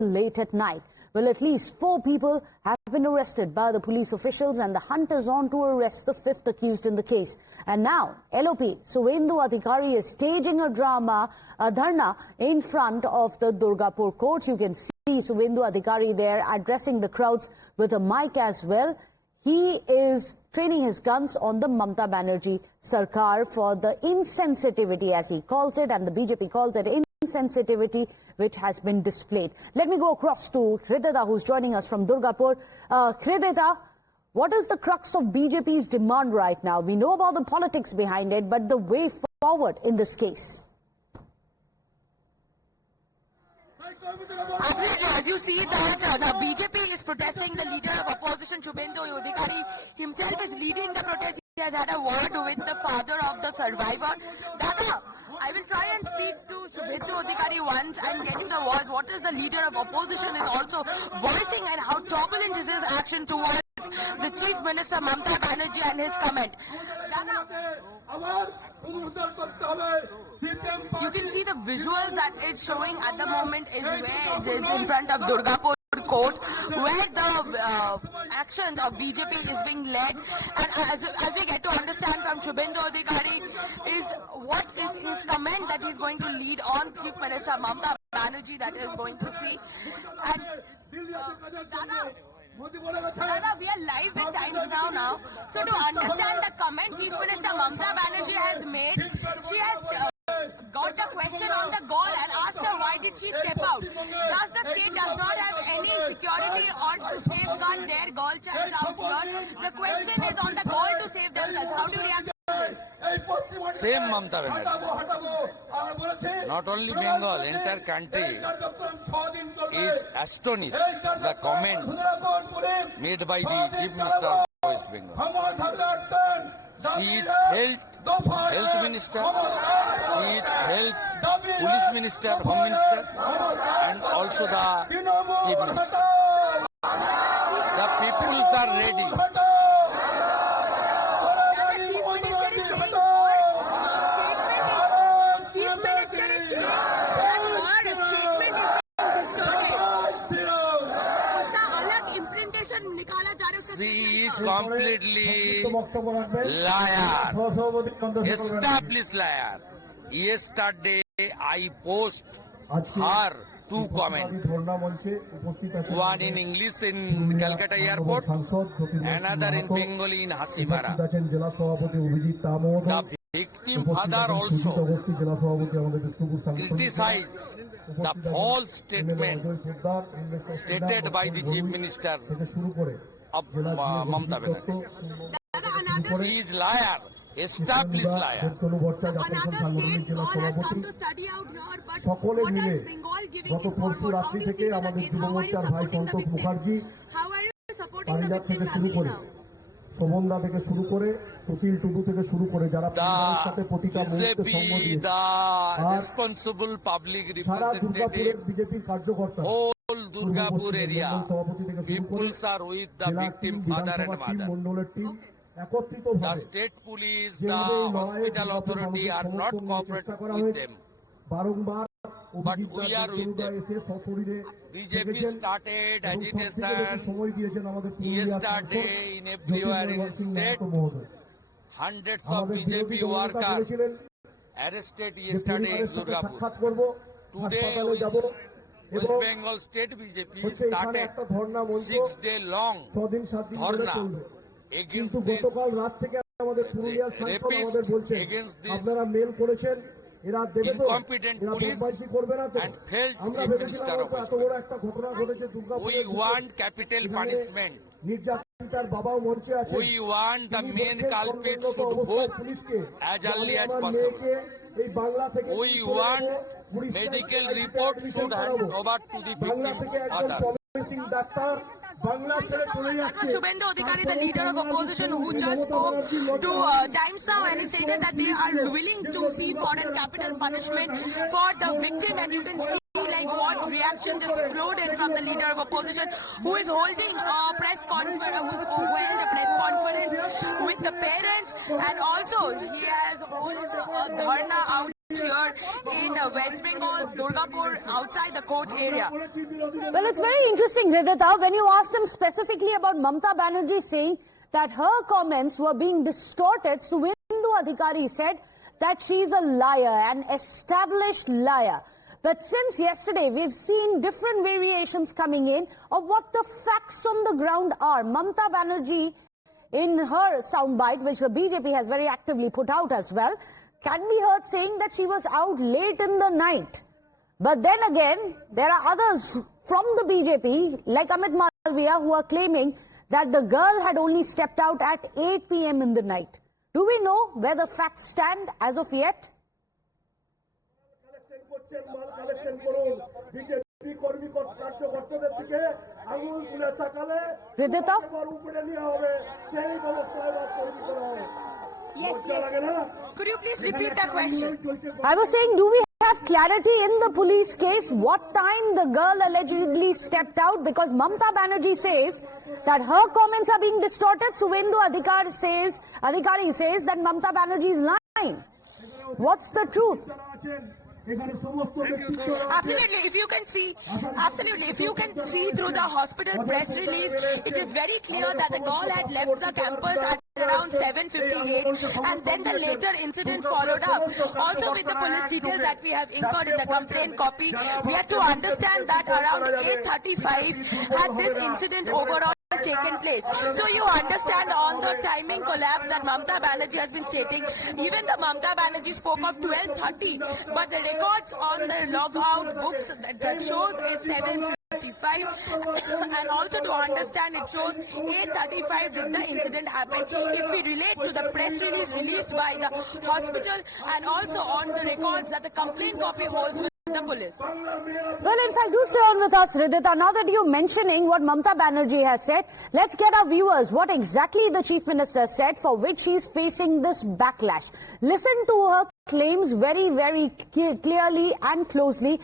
late at night. Well, at least 4 people have been arrested by the police officials, and the hunt is on to arrest the 5th accused in the case. And now, LOP Suvendu Adhikari is staging a dharna in front of the Durgapur court. You can see Suvendu Adhikari there addressing the crowds with a mic as well. He is training his guns on the Mamata Banerjee Sarkar for the insensitivity, as he calls it, and the BJP calls it insensitivity which has been displayed. Let me go across to Hrideta, who's joining us from Durgapur. Hrideta, what is the crux of BJP's demand right now? We know about the politics behind it, but the way forward in this case. Absolutely. As you see that the BJP is protesting, the leader of opposition, Suvendu Adhikari, himself is leading the protest. He has had a word with the father of the survivor. Dada, I will try and speak to Suvendu Adhikari once and get you the words. What is the leader of opposition is also voicing, and how turbulent is his action towards the Chief Minister Mamata Banerjee and his comment. Dada, you can see the visuals that it's showing at the moment is where it is in front of Durgapur court, where the actions of BJP is being led, and as we get to understand from Suvendu Adhikari is what is his comment that he's going to lead on Chief Minister Mamata Banerjee, that is going to see. And Dada, we are live with Times Now. So to understand the comment Chief Minister Mamata Banerjee has made, she has got a question on the girl and asked her why did she step out. Thus the state does not have any security or to safeguard their girl child out here. The question is on the girl to save themselves. How do you react to this? Same Mamata Banerjee. Not only Bengal, entire country is astonished the comment made by the Chief Minister of West Bengal. She is health minister, she is health police minister, home minister, and also the chief minister. The people are ready. She is completely liar, established liar. Yesterday I post her 2 comments, one in English in Calcutta airport, another in Bengali in Hasimara. The victim father also criticized the false statement stated by the Chief Minister of Mamata Banerjee. She is liar, established liar. সকলে মিলে গত পরশু রাত্রি থেকে আমাদের যুব মোর্চার ভাই সন্তোষ মুখার্জি পাঞ্জাব থেকে শুরু করে সোমনদা থেকে শুরু করে সুশীল টুডু থেকে শুরু করে যারা সাথে প্রতিটা মুহূর্তে সঙ্গ দিয়েছে, রেসপন্সিবল পাবলিক সারা দুর্গাপুরের বিজেপির কার্যকর্তা Durgapur area, people are with the victim father and mother. The state police, the hospital authority are not cooperating with them. But we are with them. BJP started agitation yesterday in everywhere in the state. Hundreds of BJP workers arrested yesterday in Durgapur. Today, West Bengal State BJP started 6-day long dharna against this rapists, against this incompetent police and failed Chief Minister of West Bengal. We want capital punishment. We want the main culprits should vote as early as possible. We want medical reports should hand over to the victim father. Suvendu Adhikari, the leader of opposition, who just spoke to Times Now, and he stated that they are willing to see foreign capital punishment for the victim, and you can see like what reaction just flowed in from the leader of opposition, who is holding a press conference, who held a press conference with the parents, and also he has held a dharna out here in West Bengal's Durgapur outside the court area. Well, it's very interesting, Ridhita, when you asked him specifically about Mamata Banerjee saying that her comments were being distorted, Suvendu Adhikari said that she's a liar, an established liar. But since yesterday, we've seen different variations coming in of what the facts on the ground are. Mamata Banerjee, in her soundbite, which the BJP has very actively put out as well, can be heard saying that she was out late in the night. But then again, there are others from the BJP, like Amit Malviya, who are claiming that the girl had only stepped out at 8 p.m. in the night. Do we know where the facts stand as of yet? Ridhita? Yes. Could you please repeat that question? I was saying, do we have clarity in the police case what time the girl allegedly stepped out? Because Mamata Banerjee says that her comments are being distorted. Suvendu Adhikari says that Mamata Banerjee is lying. What's the truth? Absolutely, if you can see through the hospital press release, it is very clear that the girl had left the campus at around 7:58, and then the later incident followed up. Also, with the police details that we have incurred in the complaint copy, we have to understand that around 8:35 had this incident overall taken place. So you understand on the timing collapse that Mamata Banerjee has been stating. Even the Mamata Banerjee spoke of 12:30, but the records on the logout books that shows is 7:55, and also to understand it shows 8:35 did the incident happen. If we relate to the press release released by the hospital and also on the records that the complaint copy holds with the police. Well, in fact, do stay on with us, Ridhita. Now that you're mentioning what Mamata Banerjee has said, let's get our viewers what exactly the Chief Minister said for which she's facing this backlash. Listen to her claims very, very clearly and closely